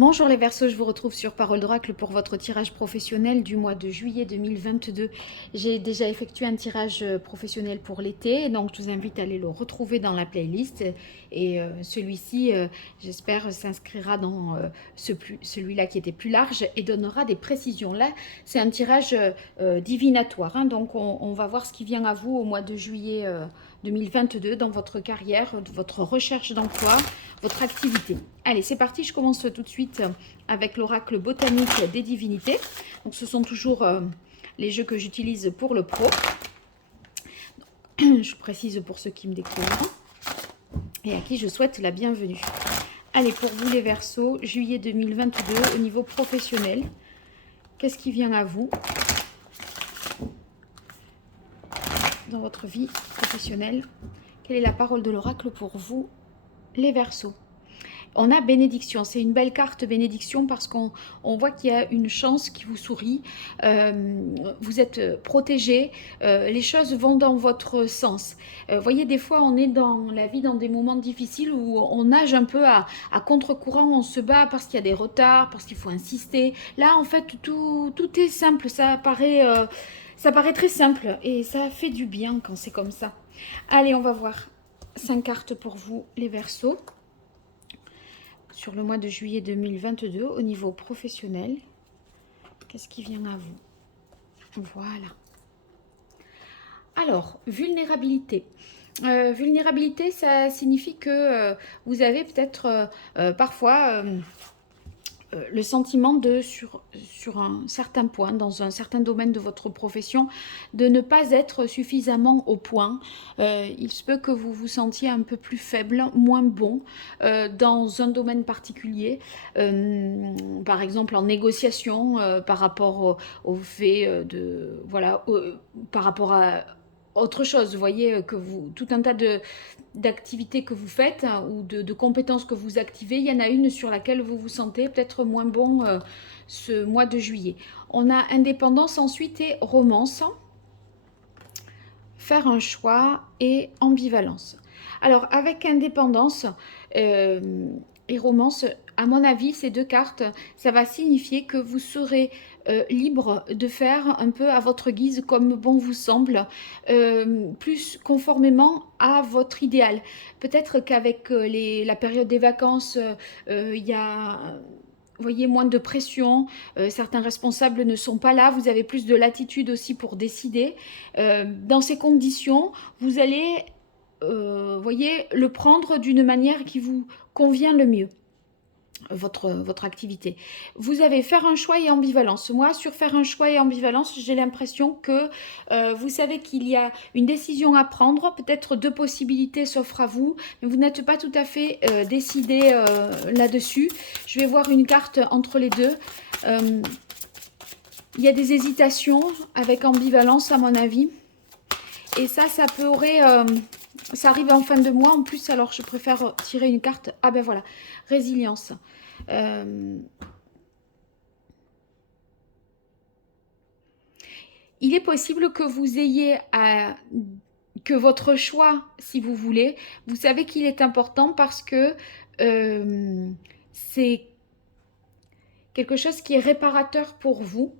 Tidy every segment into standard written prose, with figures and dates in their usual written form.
Bonjour les Verseaux, je vous retrouve sur Parole d'Oracle pour votre tirage professionnel du mois de juillet 2022. J'ai déjà effectué un tirage professionnel pour l'été, donc je vous invite à aller le retrouver dans la playlist. Et celui-ci, j'espère, s'inscrira dans celui-là qui était plus large et donnera des précisions. Là, c'est un tirage divinatoire, hein, donc on va voir ce qui vient à vous au mois de juillet 2022 dans votre carrière, votre recherche d'emploi, votre activité. Allez, c'est parti, je commence tout de suite avec l'oracle botanique des divinités. Donc ce sont toujours les jeux que j'utilise pour le pro. Je précise pour ceux qui me découvrent et à qui je souhaite la bienvenue. Allez, pour vous les Verseaux, juillet 2022 au niveau professionnel, qu'est-ce qui vient à vous dans votre vie professionnelle? Quelle est la parole de l'oracle pour vous les Verseaux? On a bénédiction, c'est une belle carte bénédiction parce qu'on voit qu'il y a une chance qui vous sourit, vous êtes protégé, les choses vont dans votre sens. Vous voyez, des fois on est dans la vie dans des moments difficiles où on nage un peu à contre-courant, on se bat parce qu'il y a des retards, parce qu'il faut insister. Là en fait tout est simple, ça paraît très simple et ça fait du bien quand c'est comme ça. Allez, on va voir 5 cartes pour vous les Verseaux. Sur le mois de juillet 2022 au niveau professionnel, qu'est-ce qui vient à vous? Voilà. Alors, vulnérabilité. Vulnérabilité, ça signifie que vous avez peut-être parfois le sentiment de, sur un certain point, dans un certain domaine de votre profession, de ne pas être suffisamment au point. Il se peut que vous vous sentiez un peu plus faible, moins bon dans un domaine particulier. Par exemple, en négociation, par rapport au fait de... Voilà, par rapport à autre chose, vous voyez, que vous, tout un tas d'activités que vous faites hein, ou de compétences que vous activez, il y en a une sur laquelle vous vous sentez peut-être moins bon ce mois de juillet. On a indépendance ensuite et romance, faire un choix et ambivalence. Alors avec indépendance et romance, à mon avis, ces deux cartes, ça va signifier que vous serez libre de faire un peu à votre guise comme bon vous semble, plus conformément à votre idéal. Peut-être qu'avec la période des vacances, il y a... Vous voyez, moins de pression, certains responsables ne sont pas là, vous avez plus de latitude aussi pour décider. Dans ces conditions, vous allez, voyez, le prendre d'une manière qui vous convient le mieux. Votre activité. Vous avez faire un choix et ambivalence. Moi, sur faire un choix et ambivalence, j'ai l'impression que vous savez qu'il y a une décision à prendre, peut-être deux possibilités s'offrent à vous, mais vous n'êtes pas tout à fait décidé là-dessus. Je vais voir une carte entre les deux. Il y a des hésitations avec ambivalence à mon avis. Et ça pourrait... ça arrive en fin de mois en plus, alors je préfère tirer une carte. Ah ben voilà, résilience. Il est possible que vous ayez que votre choix, si vous voulez, vous savez qu'il est important parce que c'est quelque chose qui est réparateur pour vous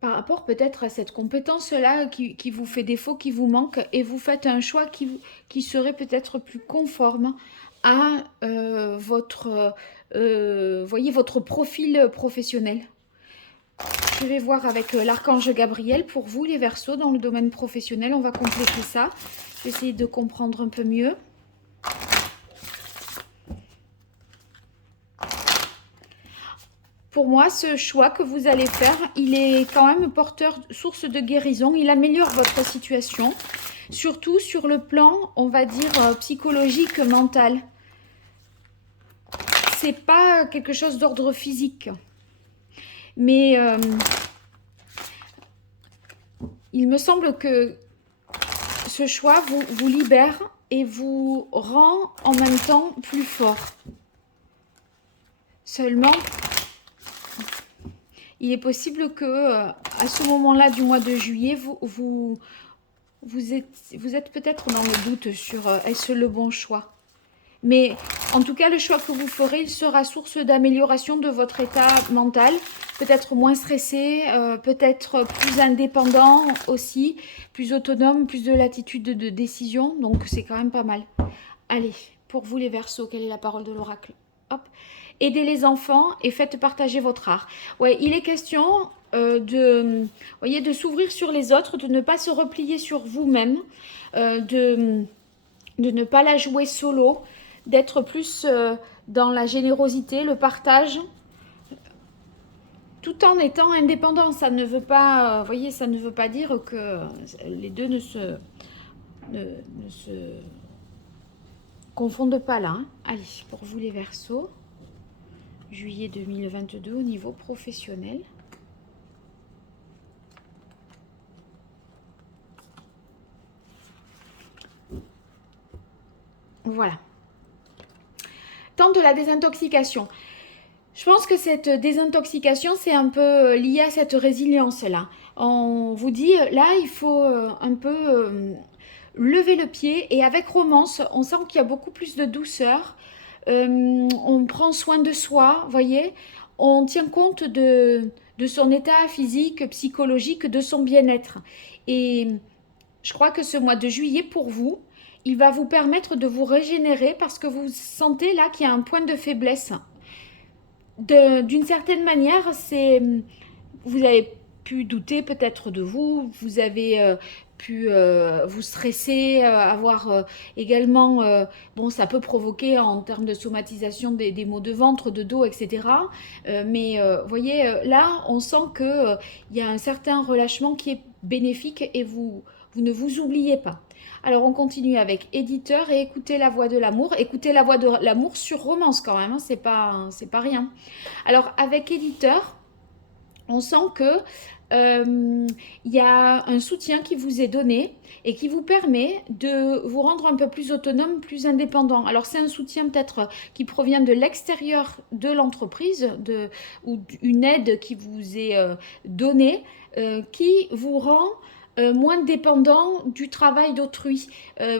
par rapport peut-être à cette compétence-là qui vous fait défaut, qui vous manque, et vous faites un choix qui serait peut-être plus conforme à voyez, votre profil professionnel. Je vais voir avec l'archange Gabriel pour vous, les Verseaux, dans le domaine professionnel. On va compléter ça. Je vais essayer de comprendre un peu mieux. Pour moi, ce choix que vous allez faire, il est quand même porteur, source de guérison. Il améliore votre situation, surtout sur le plan, on va dire, psychologique, mental. C'est pas quelque chose d'ordre physique. Mais il me semble que ce choix vous libère et vous rend en même temps plus fort. Seulement, il est possible que à ce moment-là du mois de juillet, vous êtes peut-être dans le doute sur est-ce le bon choix. Mais En tout cas, le choix que vous ferez, il sera source d'amélioration de votre état mental, peut-être moins stressé, peut-être plus indépendant aussi, plus autonome, plus de latitude de décision, donc c'est quand même pas mal. Allez, pour vous les Verseaux, quelle est la parole de l'oracle? Hop. Aidez les enfants et faites partager votre art. Ouais, il est question voyez, de s'ouvrir sur les autres, de ne pas se replier sur vous-même, de ne pas la jouer solo, d'être plus dans la générosité, le partage, tout en étant indépendant. Ça ne veut pas, voyez, ça ne veut pas dire que les deux ne se confondent pas là. Hein. Allez, pour vous les Verseaux, juillet 2022 au niveau professionnel. Voilà. Temps de la désintoxication. Je pense que cette désintoxication, c'est un peu lié à cette résilience-là. On vous dit, là, il faut un peu lever le pied. Et avec Romance, on sent qu'il y a beaucoup plus de douceur. On prend soin de soi, voyez. On tient compte de son état physique, psychologique, de son bien-être. Et je crois que ce mois de juillet, pour vous, il va vous permettre de vous régénérer parce que vous sentez là qu'il y a un point de faiblesse. D'une certaine manière, vous avez pu douter peut-être de vous, vous avez pu vous stresser, avoir également, bon, ça peut provoquer en termes de somatisation des maux de ventre, de dos, etc. Mais vous voyez, là, on sent qu'il y a un certain relâchement qui est bénéfique et vous ne vous oubliez pas. Alors on continue avec éditeur et écoutez la voix de l'amour. Écoutez la voix de l'amour sur Romance quand même, hein, c'est pas rien. Alors avec éditeur, on sent que il y a un soutien qui vous est donné et qui vous permet de vous rendre un peu plus autonome, plus indépendant. Alors c'est un soutien peut-être qui provient de l'extérieur de l'entreprise ou une aide qui vous est donnée, qui vous rend moins dépendant du travail d'autrui.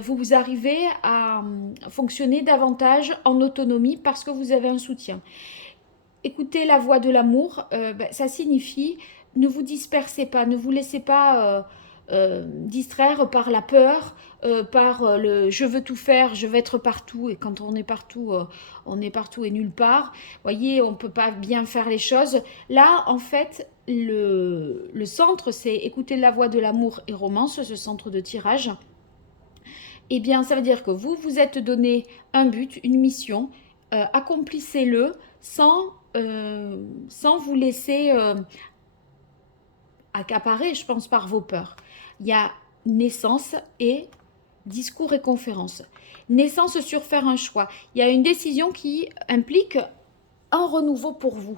Vous arrivez à fonctionner davantage en autonomie parce que vous avez un soutien. Écoutez la voix de l'amour, ça signifie ne vous dispersez pas, ne vous laissez pas distraire par la peur, par le je veux tout faire, je veux être partout, et quand on est partout et nulle part. Voyez, on ne peut pas bien faire les choses. Là, en fait, le centre, c'est écouter la voix de l'amour et Romance, ce centre de tirage. Eh bien, ça veut dire que vous vous êtes donné un but, une mission, accomplissez-le sans vous laisser accaparer, je pense, par vos peurs. Il y a naissance et discours et conférence. Naissance sur faire un choix. Il y a une décision qui implique un renouveau pour vous.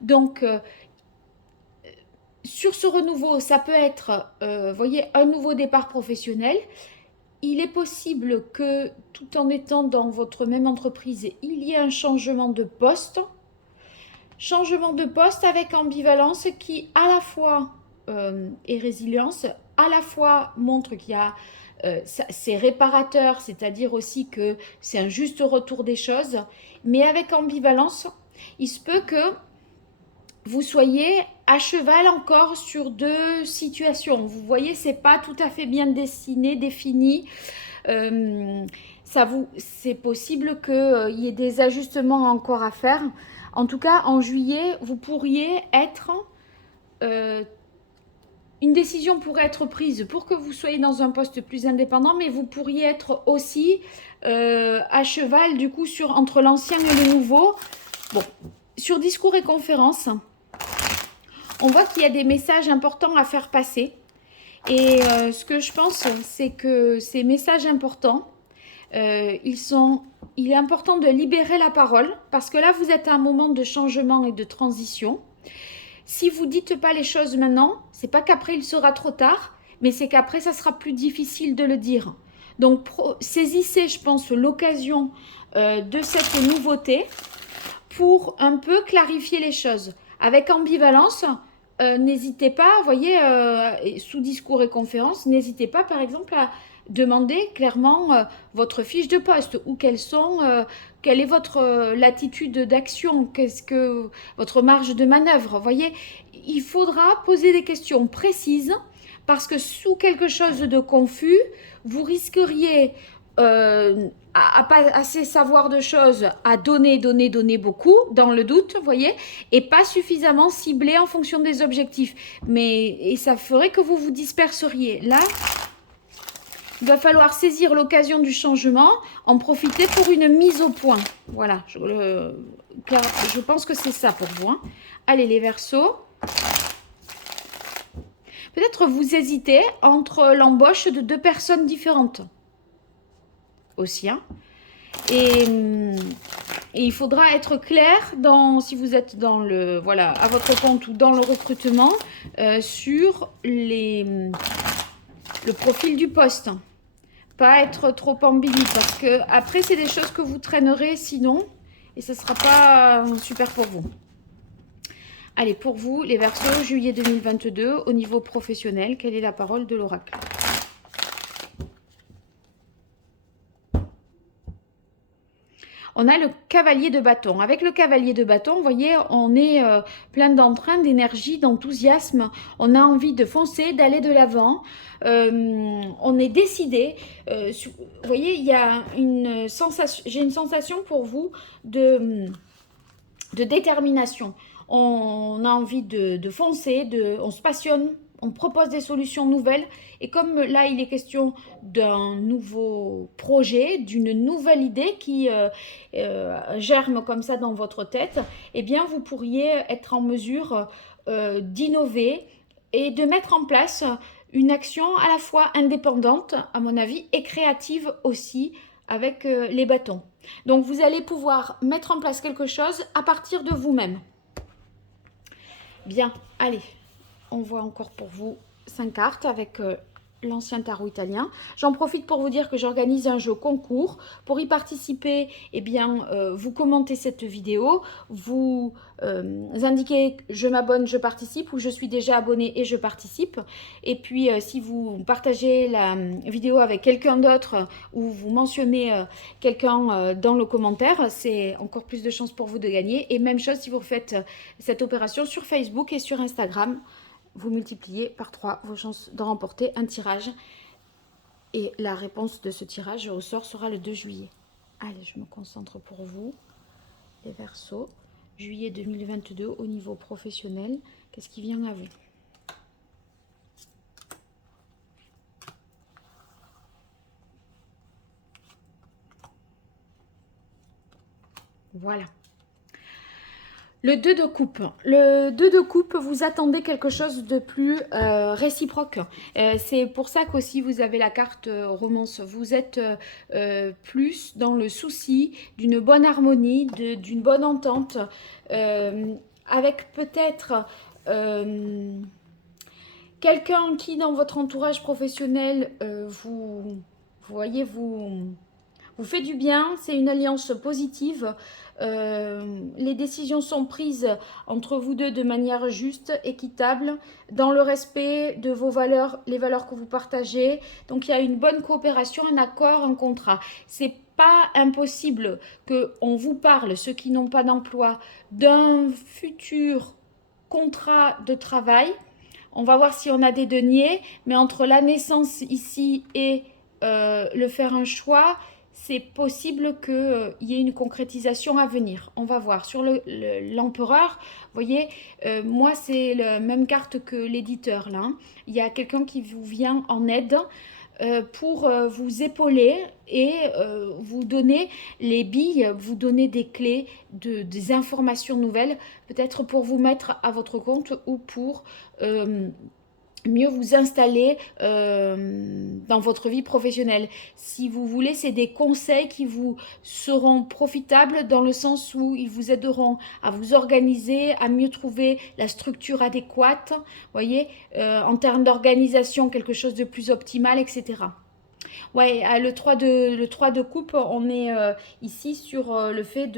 Donc, sur ce renouveau, ça peut être, voyez, un nouveau départ professionnel. Il est possible que, tout en étant dans votre même entreprise, il y ait un changement de poste. Changement de poste avec ambivalence qui, à la fois, est résilience, à la fois montre qu'il y a c'est réparateur, c'est-à-dire aussi que c'est un juste retour des choses, mais avec ambivalence, il se peut que vous soyez à cheval encore sur deux situations. Vous voyez, c'est pas tout à fait bien dessiné, défini. C'est possible qu'il y ait des ajustements encore à faire. En tout cas, en juillet, vous pourriez être... une décision pourrait être prise pour que vous soyez dans un poste plus indépendant, mais vous pourriez être aussi à cheval, du coup, entre l'ancien et le nouveau. Bon, sur discours et conférences, on voit qu'il y a des messages importants à faire passer. Et ce que je pense, c'est que ces messages importants, il est important de libérer la parole, parce que là, vous êtes à un moment de changement et de transition. Si vous ne dites pas les choses maintenant, c'est pas qu'après il sera trop tard, mais c'est qu'après ça sera plus difficile de le dire. Donc saisissez, je pense, l'occasion de cette nouveauté pour un peu clarifier les choses. Avec ambivalence, n'hésitez pas, vous voyez, sous discours et conférences, n'hésitez pas par exemple à demandez clairement votre fiche de poste ou quelle est votre latitude d'action, qu'est-ce que votre marge de manœuvre. Vous voyez, il faudra poser des questions précises parce que sous quelque chose de confus, vous risqueriez à pas assez savoir de choses, à donner beaucoup dans le doute, vous voyez, et pas suffisamment ciblé en fonction des objectifs. Et ça ferait que vous vous disperseriez. Là, il va falloir saisir l'occasion du changement, en profiter pour une mise au point. Voilà, je pense que c'est ça pour vous. Hein. Allez, les Verseaux. Peut-être vous hésitez entre l'embauche de 2 personnes différentes. Aussi, hein. Et il faudra être clair si vous êtes à votre compte ou dans le recrutement sur le profil du poste. Pas être trop ambigu parce que après c'est des choses que vous traînerez sinon et ce ne sera pas super pour vous. Allez, pour vous, les Verseaux, juillet 2022, au niveau professionnel, quelle est la parole de l'oracle ? On a le cavalier de bâton. Avec le cavalier de bâton, vous voyez, on est plein d'entrain, d'énergie, d'enthousiasme. On a envie de foncer, d'aller de l'avant. On est décidé. Vous voyez, il y a une sensation. J'ai une sensation pour vous de détermination. On a envie de foncer, on se passionne. On propose des solutions nouvelles et comme là il est question d'un nouveau projet, d'une nouvelle idée qui germe comme ça dans votre tête, eh bien vous pourriez être en mesure d'innover et de mettre en place une action à la fois indépendante à mon avis et créative aussi avec les bâtons. Donc vous allez pouvoir mettre en place quelque chose à partir de vous-même. Bien, allez. On voit encore pour vous 5 cartes avec l'ancien tarot italien. J'en profite pour vous dire que j'organise un jeu concours. Pour y participer, eh bien, vous commentez cette vidéo, vous indiquez je m'abonne, je participe ou je suis déjà abonné et je participe. Et puis, si vous partagez la vidéo avec quelqu'un d'autre ou vous mentionnez quelqu'un dans le commentaire, c'est encore plus de chances pour vous de gagner. Et même chose si vous faites cette opération sur Facebook et sur Instagram. Vous multipliez par 3 vos chances de remporter un tirage. Et la réponse de ce tirage au sort sera le 2 juillet. Allez, je me concentre pour vous. Les Verseaux, juillet 2022 au niveau professionnel. Qu'est-ce qui vient à vous ? Voilà. Le 2 de coupe. Le 2 de coupe, vous attendez quelque chose de plus réciproque. C'est pour ça qu'aussi vous avez la carte romance. Vous êtes plus dans le souci d'une bonne harmonie, d'une bonne entente, avec peut-être quelqu'un qui dans votre entourage professionnel vous voyez, vous fait du bien, c'est une alliance positive. Les décisions sont prises entre vous deux de manière juste, équitable, dans le respect de vos valeurs, les valeurs que vous partagez. Donc il y a une bonne coopération, un accord, un contrat. C'est pas impossible qu'on vous parle, ceux qui n'ont pas d'emploi, d'un futur contrat de travail. On va voir si on a des deniers, mais entre la naissance ici et le faire un choix, c'est possible qu'il y ait une concrétisation à venir. On va voir. Sur l'empereur, vous voyez, moi, c'est la même carte que l'éditeur, là. Il y a quelqu'un qui vous vient en aide pour vous épauler et vous donner les billes, vous donner des clés, des informations nouvelles, peut-être pour vous mettre à votre compte ou pour mieux vous installer dans votre vie professionnelle. Si vous voulez, c'est des conseils qui vous seront profitables dans le sens où ils vous aideront à vous organiser, à mieux trouver la structure adéquate, voyez, en termes d'organisation, quelque chose de plus optimal, etc. Ouais, le 3 de coupe, on est ici sur le fait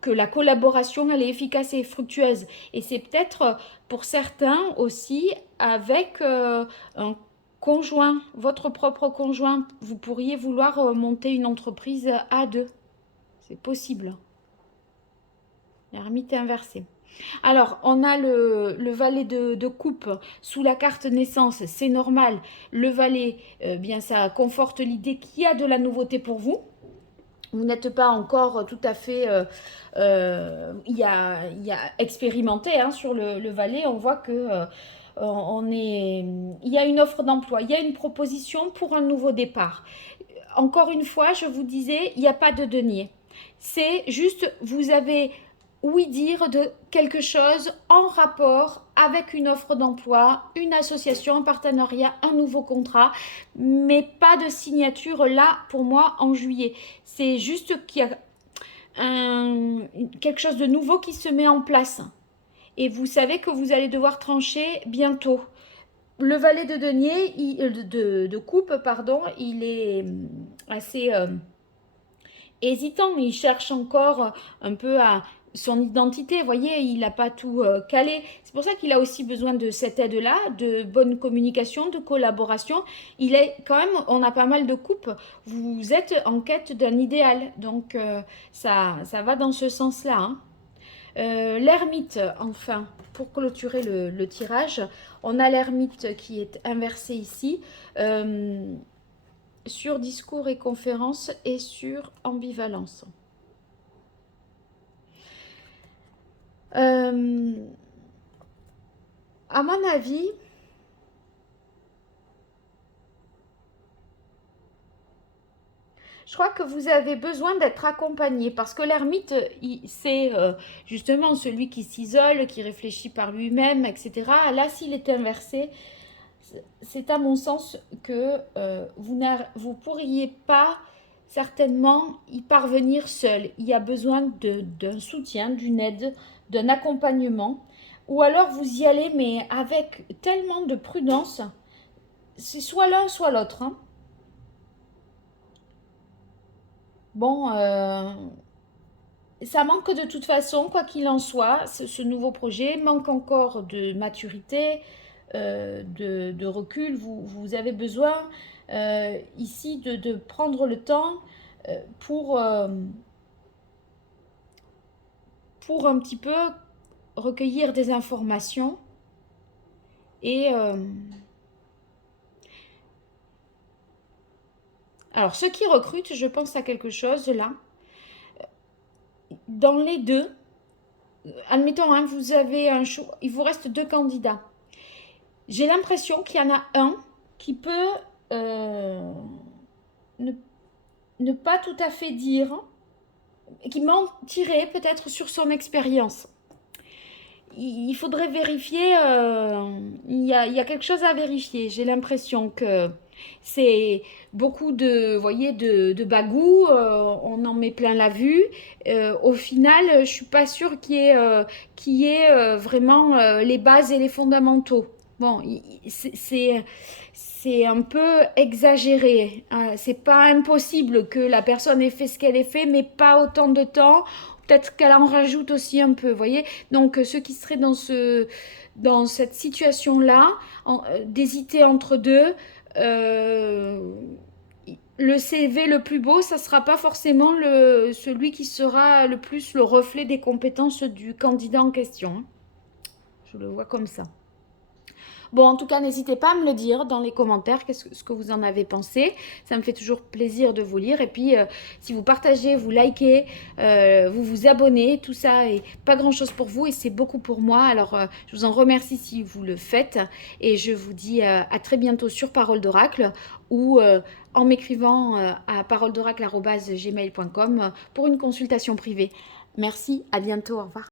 que la collaboration elle est efficace et fructueuse. Et c'est peut-être pour certains aussi avec un conjoint, votre propre conjoint, vous pourriez vouloir monter une entreprise à deux. C'est possible. L'ermite inversé. Alors, on a le valet de coupe sous la carte naissance, c'est normal. Le valet, bien ça conforte l'idée qu'il y a de la nouveauté pour vous. Vous n'êtes pas encore tout à fait il y a expérimenté hein, sur le valet. On voit que il y a une offre d'emploi, il y a une proposition pour un nouveau départ. Encore une fois, je vous disais, il n'y a pas de denier. C'est juste, vous avez oui dire de quelque chose en rapport avec une offre d'emploi, une association, un partenariat, un nouveau contrat, mais pas de signature là pour moi en juillet. C'est juste qu'il y a quelque chose de nouveau qui se met en place. Et vous savez que vous allez devoir trancher bientôt. Le valet de denier, de coupe, pardon, il est assez hésitant. Il cherche encore un peu à son identité, vous voyez, il n'a pas tout calé. C'est pour ça qu'il a aussi besoin de cette aide-là, de bonne communication, de collaboration. Il est quand même, on a pas mal de coupes. Vous êtes en quête d'un idéal, donc ça va dans ce sens-là. Hein. L'ermite, enfin, pour clôturer le tirage, on a l'ermite qui est inversé ici, sur discours et conférences et sur ambivalence. À mon avis, je crois que vous avez besoin d'être accompagné parce que l'ermite, c'est justement celui qui s'isole, qui réfléchit par lui-même, etc. Là, s'il est inversé, c'est à mon sens que vous ne pourriez pas certainement y parvenir seul. Il y a besoin d'un soutien, d'une aide, d'un accompagnement. Ou alors vous y allez, mais avec tellement de prudence, c'est soit l'un, soit l'autre. Hein. Bon, ça manque de toute façon, quoi qu'il en soit, ce nouveau projet manque encore de maturité, de recul. Vous avez besoin ici de prendre le temps pour un petit peu recueillir des informations et alors ceux qui recrutent, je pense à quelque chose là. Dans les deux, admettons, hein, vous avez un choix, il vous reste deux candidats. J'ai l'impression qu'il y en a un qui peut ne pas tout à fait dire, qui mentirait peut-être sur son expérience. Il faudrait vérifier, il y a quelque chose à vérifier. J'ai l'impression que c'est beaucoup de, voyez, de bagou, on en met plein la vue. Au final, je suis pas sûre qu'il y ait vraiment les bases et les fondamentaux. Bon, c'est un peu exagéré. C'est pas impossible que la personne ait fait ce qu'elle ait fait, mais pas autant de temps. Peut-être qu'elle en rajoute aussi un peu, vous voyez. Donc, ceux qui seraient dans cette situation-là, d'hésiter entre deux, le CV le plus beau, ça ne sera pas forcément celui qui sera le plus le reflet des compétences du candidat en question. Hein. Je le vois comme ça. Bon, en tout cas, n'hésitez pas à me le dire dans les commentaires, ce que vous en avez pensé. Ça me fait toujours plaisir de vous lire. Et puis, si vous partagez, vous likez, vous vous abonnez, tout ça est pas grand-chose pour vous et c'est beaucoup pour moi. Alors, je vous en remercie si vous le faites. Et je vous dis à très bientôt sur Parole d'Oracle ou en m'écrivant à paroledoracle@gmail.com pour une consultation privée. Merci, à bientôt, au revoir.